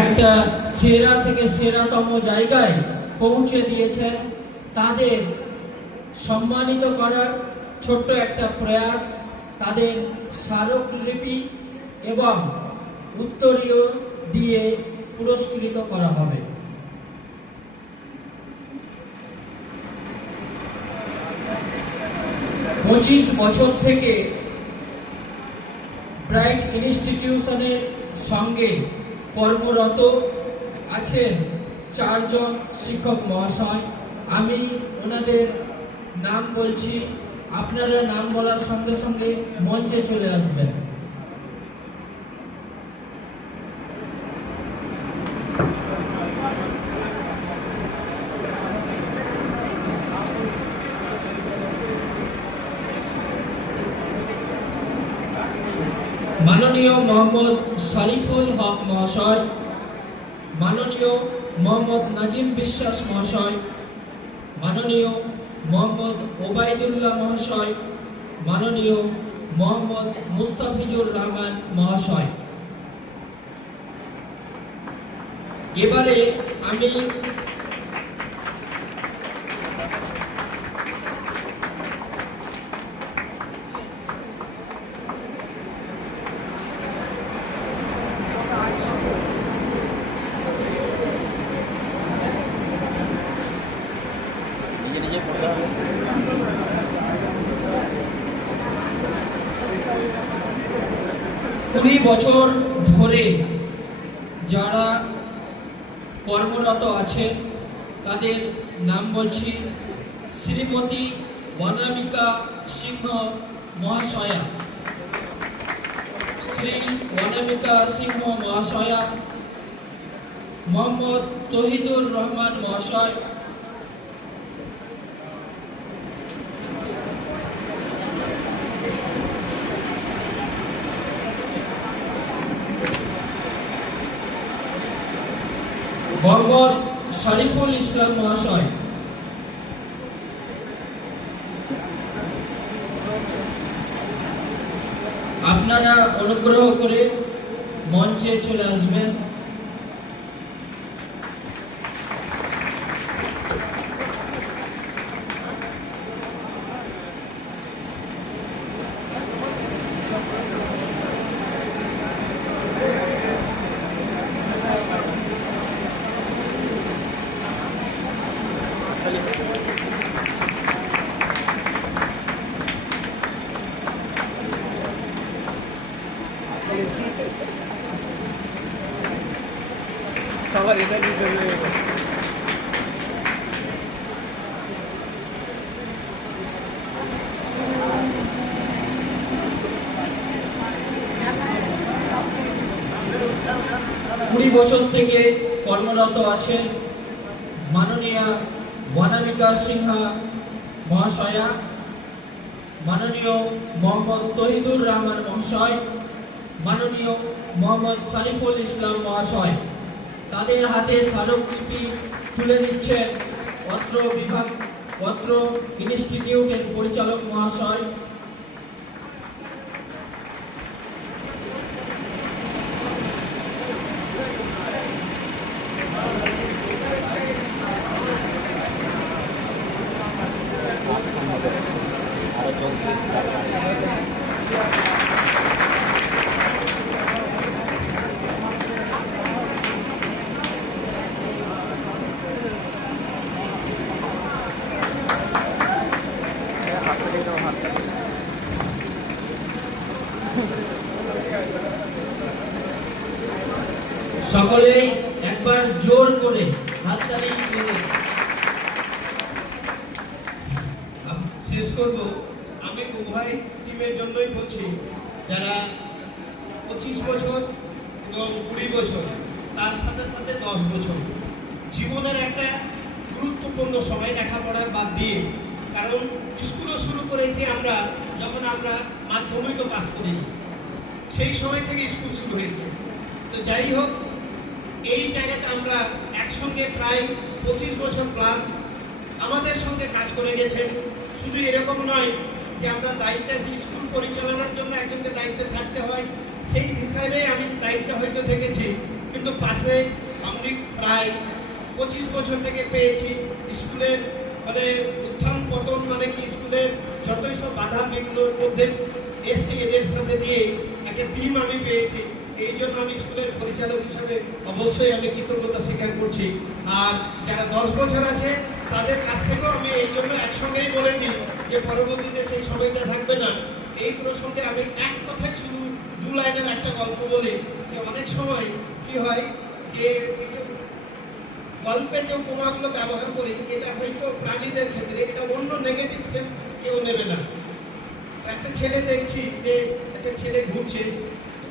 একটা সেরা থেকে সেরাতম জায়গায় পৌঁছে দিয়েছেন, তাদের সম্মানিত করার ছোট্ট একটা প্রয়াস, তাদের স্মারকলিপি এবং উত্তরীয় দিয়ে পুরস্কৃত করা হবে। পঁচিশ বছর থেকে ব্রাইট ইনস্টিটিউশনের সঙ্গে কর্মরত আছেন 4 জন শিক্ষক মহাশয়। আমি ওনাদের নাম বলছি, আপনারা নাম বলার সঙ্গে সঙ্গে মঞ্চে চলে আসবেন। মাননীয় মোহাম্মদ শরীফুল হক মহাশয়, মাননীয় মোহাম্মদ নাজিম বিশ্বাস মহাশয়, মাননীয় মোহাম্মদ ওবায়দুল্লাহ মহাশয়, মাননীয় মোহাম্মদ মুস্তাফিজুর রহমান মহাশয়। এবারে আমি কুড়ি বছর ধরে যারা কর্মরত আছেন তাদের নাম বলছি। শ্রীমতী অনামিকা সিংহ মহাশয়া, শ্রী অনামিকা সিংহ মহাশয়া, মোহাম্মদ তহিদুর রহমান মহাশয়, মোহাম্মদ শরীফুল ইসলাম মহাশয়। আপনারা অনুগ্রহ করে মঞ্চে চলে আসবেন। সবার এটা দিতে হবে। 20 বছর থেকে কর্মরত আছেন মাননীয়া অনামিকা সিংহ মহাশয়া, মাননীয় মোহাম্মদ তহিদুর রহমান মহাশয়, মাননীয় মোহাম্মদ শরীফুল ইসলাম মহাশয়। তাদের হাতে স্মারকলিপি তুলে দিচ্ছেন অত্র ইনস্টিটিউটের পরিচালক মহাশয়। সকলে একবার জোর করে হাততালি দিয়ে শেষ করব। আমি উভয় টিমের জন্যই বলছি, যারা 25 বছর এবং 20 বছর, তার সাথে সাথে 10 বছর জীবনের একটা গুরুত্বপূর্ণ সময় লেখাপড়ার বাদ দিয়ে, কারণ স্কুলও শুরু করেছি আমরা যখন আমরা মাধ্যমিকও পাস করি, সেই সময় থেকে স্কুল শুরু হয়েছে। তো যাই হোক, এই জায়গাতে আমরা একসঙ্গে প্রায় 25 বছর প্লাস আমাদের সঙ্গে কাজ করে গেছেন। শুধু এরকম নয় যে আমরা দায়িত্বে আছি, স্কুল পরিচালনার জন্য একজনকে দায়িত্বে থাকতে হয়, সেই হিসাবে আমি দায়িত্বে হয়তো থেকেছি, কিন্তু পাশে আমি প্রায় 25 বছর থেকে পেয়েছি স্কুলে, মানে উত্থান পতন মানে কি স্কুলে যতই সব বাধা বিঘ্নর মধ্যে এসছি, এদের সাথে দিয়ে একটা টিম আমি পেয়েছি। এই জন্য আমি স্কুলের পরিচালক হিসাবে অবশ্যই আমি কৃতজ্ঞতা স্বীকার করছি। আর যারা 10 বছর আছে তাদের কাছ থেকেও আমি এই জন্য একসঙ্গেই বলে দিই যে পরবর্তীতে সেই সময়টা থাকবে না। এই প্রসঙ্গে আমি এক কথায় শুধু 2 লাইনের একটা গল্প বলি যে অনেক সময় কি হয় যে এই যে গল্পের যে উপমাগুলো ব্যবহার করি, এটা হয়তো প্রাণীদের ক্ষেত্রে, এটা অন্য নেগেটিভ সেন্স কেউ নেবে না। একটা ছেলে দেখছি যে একটা ছেলে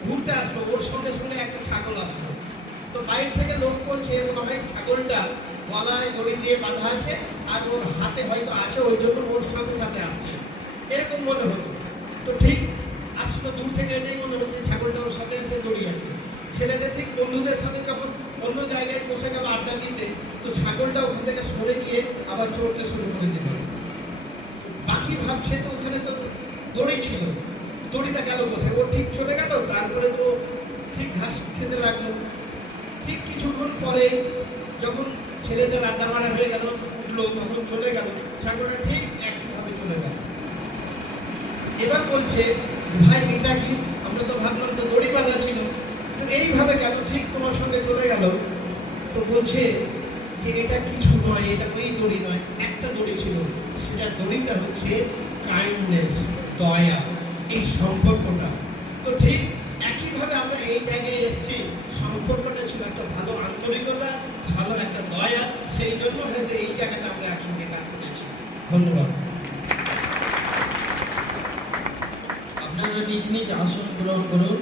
ঘুরতে আসলো, ওর সঙ্গে সঙ্গে একটা ছাগল আসলো। তো বাইরে থেকে লোক বলছে মনে হয় ছাগলটা গলায় দড়ি দিয়ে বাঁধা আছে আর ওর হাতে হয়তো আছে, ওই জন্য ওর সাথে সাথে আসছে, এরকম মনে হলো। তো ঠিক আসলো, দূর থেকে এটাই মনে হচ্ছে ছাগলটা ওর সাথে এসে দড়ি আছে। ছেলেটা ঠিক বন্ধুদের সাথে যখন অন্য জায়গায় বসে গেল আড্ডা দিতে, তো ছাগলটা ওখান থেকে সরে গিয়ে আবার চড়তে শুরু করে দিল। পাখি ভাবছে তো ওখানে তো দড়ি ছিল, দড়িটা গেল কোথায়? ও ঠিক চলে গেল, তারপরে তো ঠিক ঘাস খেতে লাগলো। ঠিক কিছুক্ষণ পরে যখন ছেলেটার আড্ডা মারা হয়ে গেল, উঠলো, তখন চলে গেল, ছাগলটা ঠিক একইভাবে চলে গেল। এবার বলছে ভাই এটা কি? আমরা তো ভাবলাম তো দড়ি বাঁধা ছিল, তো এইভাবে গেল, ঠিক তোমার সঙ্গে চলে গেল। তো বলছে যে এটা কিছু নয়, এটা ওই দড়ি নয়, একটা দড়ি ছিল, সেটা দড়িটা হচ্ছে কাইন্ডনেস, দয়া, এই সম্পর্কটা। তো ঠিক একইভাবে আমরা এই জায়গায় এসেছি, সম্পর্কটা ছিল একটা ভালো আন্তরিকতা, ভালো একটা দয়া, সেই জন্য হয়তো এই জায়গাটা আমরা একসঙ্গে কাজ করেছি। ধন্যবাদ। আপনারা নিজ নিজ আসন গ্রহণ করুন।